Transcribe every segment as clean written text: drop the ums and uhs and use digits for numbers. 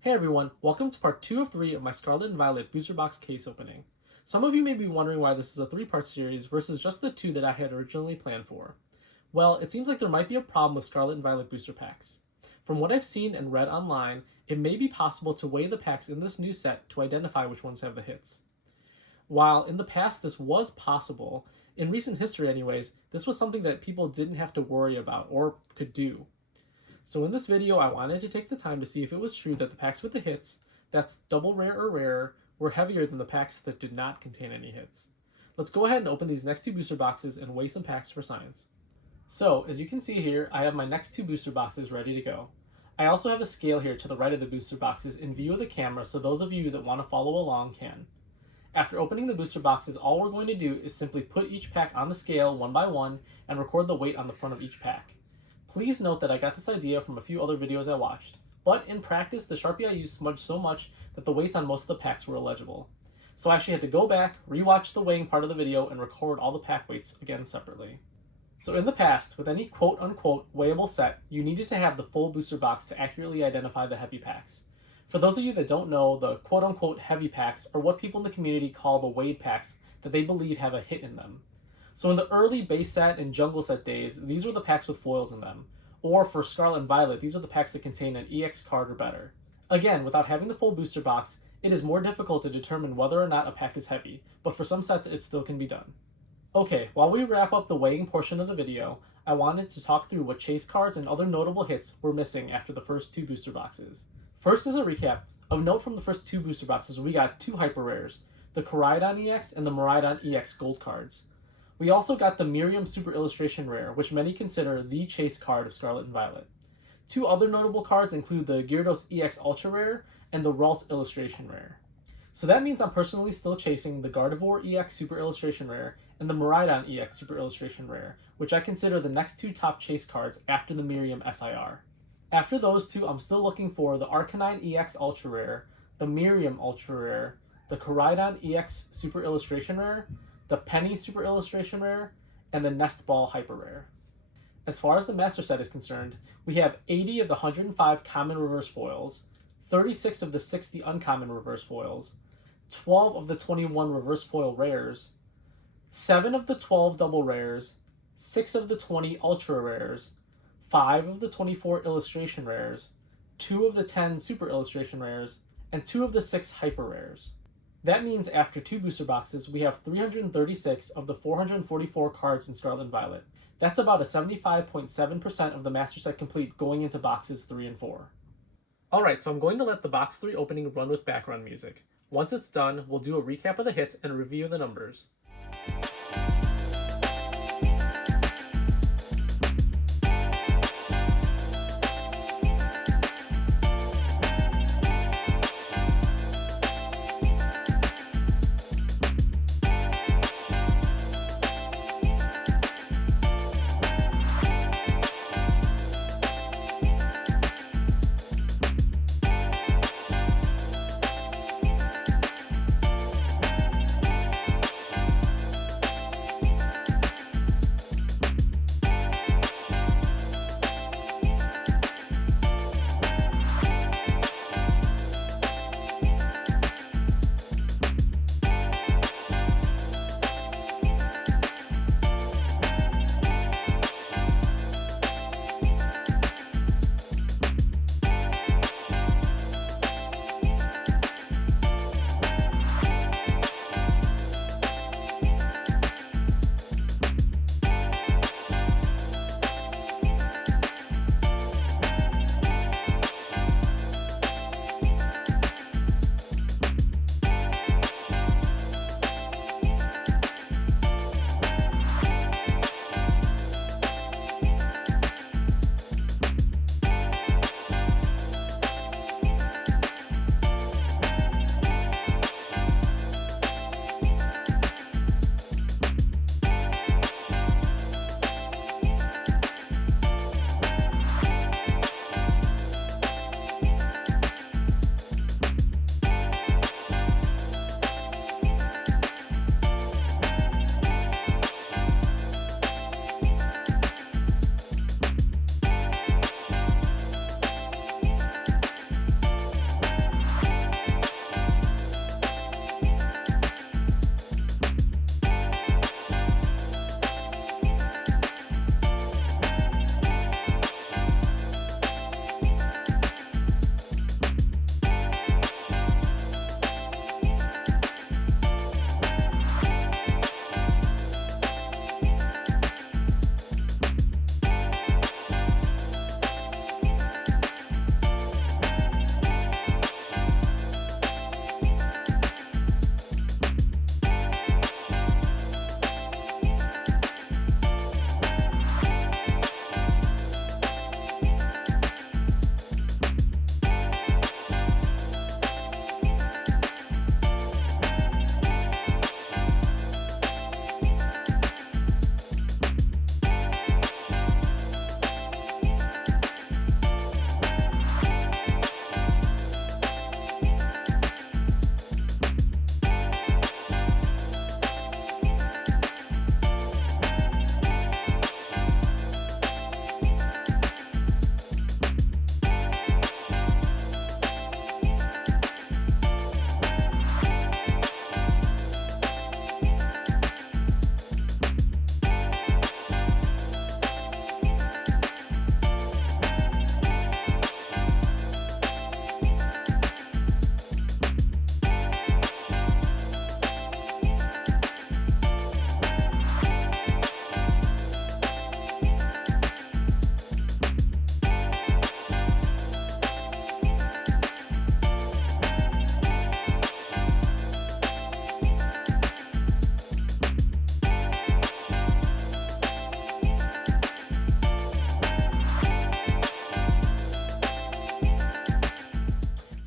Hey everyone, welcome to part 2 of 3 of my Scarlet and Violet booster box case opening. Some of you may be wondering why this is a 3-part series versus just the 2 that I had originally planned for. Well, it seems like there might be a problem with Scarlet and Violet booster packs. From what I've seen and read online, it may be possible to weigh the packs in this new set to identify which ones have the hits. While in the past this was possible, in recent history anyways, this was something that people didn't have to worry about or could do. So in this video, I wanted to take the time to see if it was true that the packs with the hits, that's double rare or rarer, were heavier than the packs that did not contain any hits. Let's go ahead and open these next 2 booster boxes and weigh some packs for science. So, as you can see here, I have my next 2 booster boxes ready to go. I also have a scale here to the right of the booster boxes in view of the camera, so those of you that want to follow along can. After opening the booster boxes, all we're going to do is simply put each pack on the scale one by one and record the weight on the front of each pack. Please note that I got this idea from a few other videos I watched, but in practice the Sharpie I used smudged so much that the weights on most of the packs were illegible. So I actually had to go back, rewatch the weighing part of the video, and record all the pack weights again separately. So in the past, with any quote-unquote weighable set, you needed to have the full booster box to accurately identify the heavy packs. For those of you that don't know, the quote-unquote heavy packs are what people in the community call the weighed packs that they believe have a hit in them. So in the early base set and jungle set days, these were the packs with foils in them. Or for Scarlet and Violet, these are the packs that contain an EX card or better. Again, without having the full booster box, it is more difficult to determine whether or not a pack is heavy, but for some sets it still can be done. Okay, while we wrap up the weighing portion of the video, I wanted to talk through what chase cards and other notable hits were missing after the first 2 booster boxes. First, as a recap, of note from the first 2 booster boxes, we got 2 hyper rares, the Koraidon EX and the Miraidon EX gold cards. We also got the Miriam Super Illustration Rare, which many consider the chase card of Scarlet and Violet. 2 other notable cards include the Gyarados EX Ultra Rare and the Ralts Illustration Rare. So that means I'm personally still chasing the Gardevoir EX Super Illustration Rare and the Miraidon EX Super Illustration Rare, which I consider the next 2 top chase cards after the Miriam SIR. After those 2, I'm still looking for the Arcanine EX Ultra Rare, the Miriam Ultra Rare, the Koraidon EX Super Illustration Rare, the Penny Super Illustration Rare, and the Nest Ball Hyper Rare. As far as the Master Set is concerned, we have 80 of the 105 common reverse foils, 36 of the 60 uncommon reverse foils, 12 of the 21 reverse foil rares, 7 of the 12 double rares, 6 of the 20 ultra rares, 5 of the 24 illustration rares, 2 of the 10 super illustration rares, and 2 of the 6 hyper rares. That means after 2 booster boxes, we have 336 of the 444 cards in Scarlet and Violet. That's about a 75.7% of the Master Set complete going into boxes 3 and 4. Alright, so I'm going to let the box 3 opening run with background music. Once it's done, we'll do a recap of the hits and review the numbers.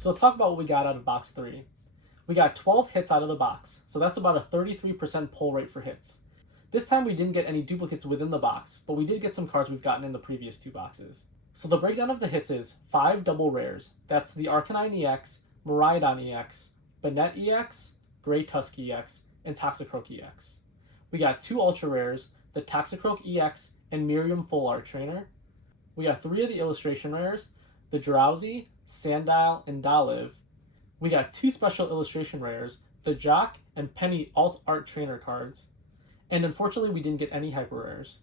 So let's talk about what we got out of box 3. We got 12 hits out of the box, so that's about a 33% pull rate for hits. This time we didn't get any duplicates within the box, but we did get some cards we've gotten in the previous 2 boxes. So the breakdown of the hits is 5 double rares. That's the Arcanine EX, Miraidon EX, Banette EX, Grey Tusk EX, and Toxicroak EX. We got 2 ultra rares, the Toxicroak EX and Miriam Full Art Trainer. We got 3 of the illustration rares, the Drowsy, Sandile, and Dolive. We got 2 special illustration rares, the Jock and Penny Alt Art Trainer cards. And unfortunately, we didn't get any hyper rares.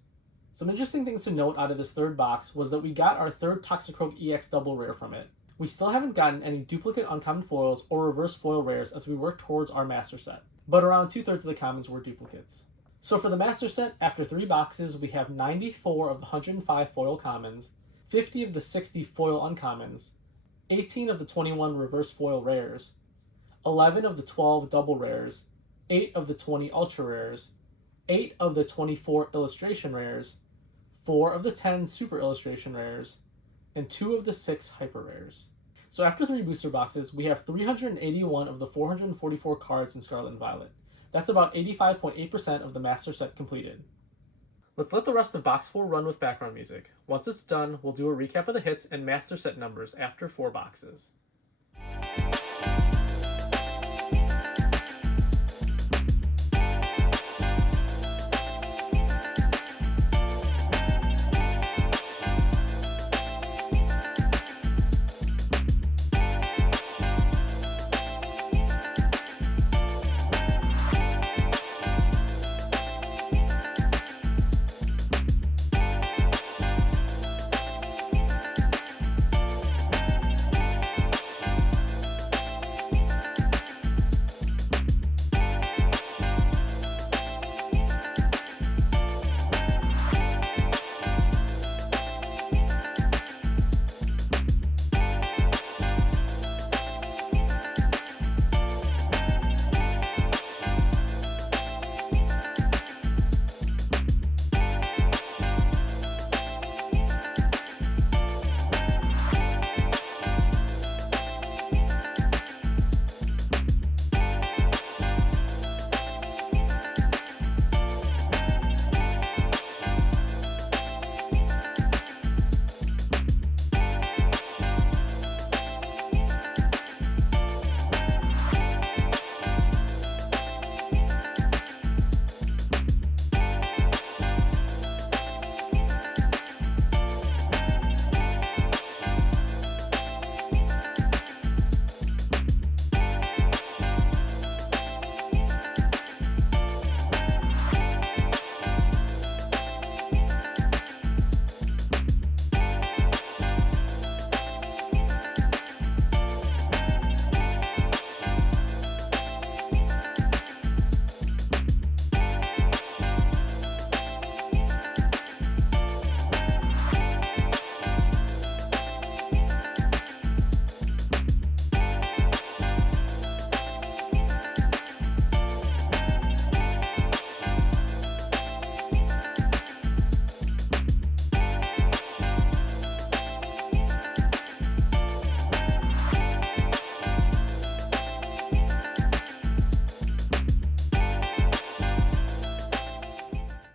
Some interesting things to note out of this 3rd box was that we got our 3rd Toxicroak EX double rare from it. We still haven't gotten any duplicate uncommon foils or reverse foil rares as we work towards our master set, but around 2/3 of the commons were duplicates. So for the master set, after 3 boxes, we have 94 of the 105 foil commons, 50 of the 60 foil uncommons, 18 of the 21 reverse foil rares, 11 of the 12 double rares, 8 of the 20 ultra rares, 8 of the 24 illustration rares, 4 of the 10 super illustration rares, and 2 of the 6 hyper rares. So after 3 booster boxes, we have 381 of the 444 cards in Scarlet and Violet. That's about 85.8% of the master set completed. Let's let the rest of box 4 run with background music. Once it's done, we'll do a recap of the hits and master set numbers after 4 boxes.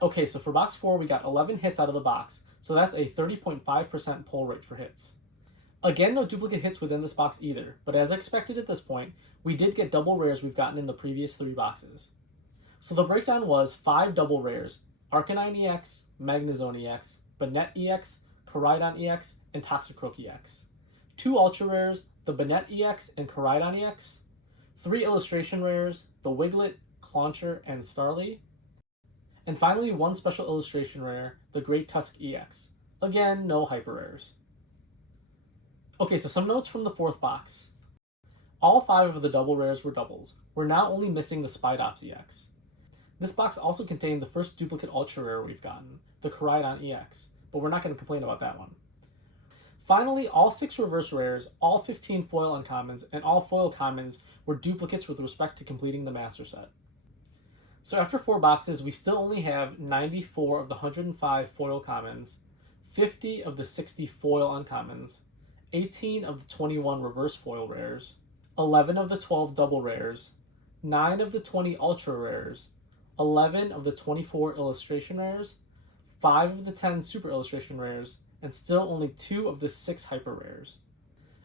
Okay, so for box 4, we got 11 hits out of the box, so that's a 30.5% pull rate for hits. Again, no duplicate hits within this box either, but as expected at this point, we did get double rares we've gotten in the previous 3 boxes. So the breakdown was 5 double rares, Arcanine EX, Magnezone EX, Banette EX, Koraidon EX, and Toxicroak EX. 2 ultra rares, the Banette EX and Koraidon EX. 3 illustration rares, the Wiglet, Clauncher, and Starly. And finally, 1 special illustration rare, the Grey Tusk EX. Again, no hyper rares. Okay, so some notes from the 4th box. All 5 of the double rares were doubles. We're now only missing the Spidops EX. This box also contained the first duplicate ultra rare we've gotten, the Koraidon EX, but we're not going to complain about that one. Finally, all 6 reverse rares, all 15 foil uncommons, and all foil commons were duplicates with respect to completing the master set. So after 4 boxes, we still only have 94 of the 105 foil commons, 50 of the 60 foil uncommons, 18 of the 21 reverse foil rares, 11 of the 12 double rares, 9 of the 20 ultra rares, 11 of the 24 illustration rares, 5 of the 10 super illustration rares, and still only 2 of the 6 hyper rares.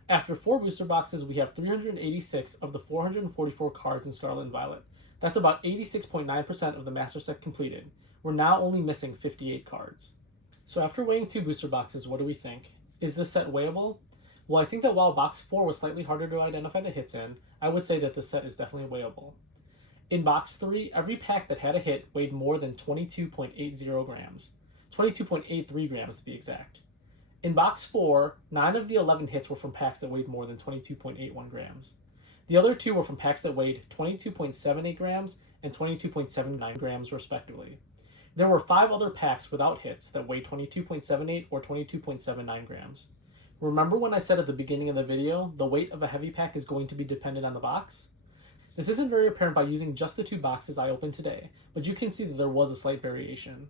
After 4 booster boxes, we have 386 of the 444 cards in Scarlet and Violet. That's about 86.9% of the master set completed. We're now only missing 58 cards. So after weighing 2 booster boxes, what do we think? Is this set weighable? Well, I think that while box 4 was slightly harder to identify the hits in, I would say that this set is definitely weighable. In box 3, every pack that had a hit weighed more than 22.80 grams. 22.83 grams to be exact. In box 4, 9 of the 11 hits were from packs that weighed more than 22.81 grams. The other 2 were from packs that weighed 22.78 grams and 22.79 grams respectively. There were 5 other packs without hits that weighed 22.78 or 22.79 grams. Remember when I said at the beginning of the video, the weight of a heavy pack is going to be dependent on the box? This isn't very apparent by using just the 2 boxes I opened today, but you can see that there was a slight variation.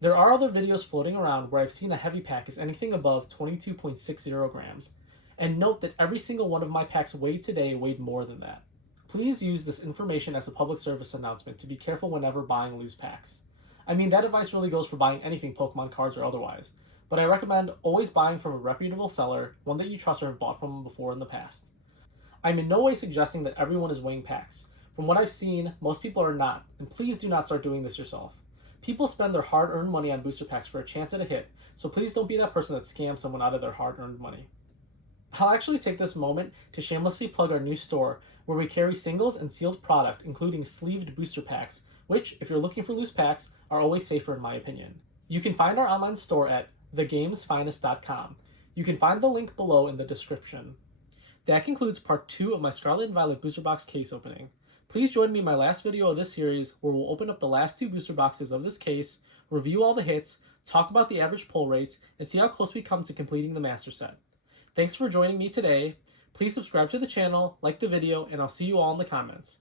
There are other videos floating around where I've seen a heavy pack is anything above 22.60 grams, and note that every single one of my packs weighed today weighed more than that. Please use this information as a public service announcement to be careful whenever buying loose packs. I mean, that advice really goes for buying anything Pokemon cards or otherwise, but I recommend always buying from a reputable seller, one that you trust or have bought from before in the past. I'm in no way suggesting that everyone is weighing packs. From what I've seen, most people are not, and please do not start doing this yourself. People spend their hard-earned money on booster packs for a chance at a hit, so please don't be that person that scams someone out of their hard-earned money. I'll actually take this moment to shamelessly plug our new store, where we carry singles and sealed product, including sleeved booster packs, which, if you're looking for loose packs, are always safer in my opinion. You can find our online store at thegamesfinest.com. You can find the link below in the description. That concludes part 2 of my Scarlet and Violet booster box case opening. Please join me in my last video of this series where we'll open up the last 2 booster boxes of this case, review all the hits, talk about the average pull rates, and see how close we come to completing the master set. Thanks for joining me today. Please subscribe to the channel, like the video, and I'll see you all in the comments.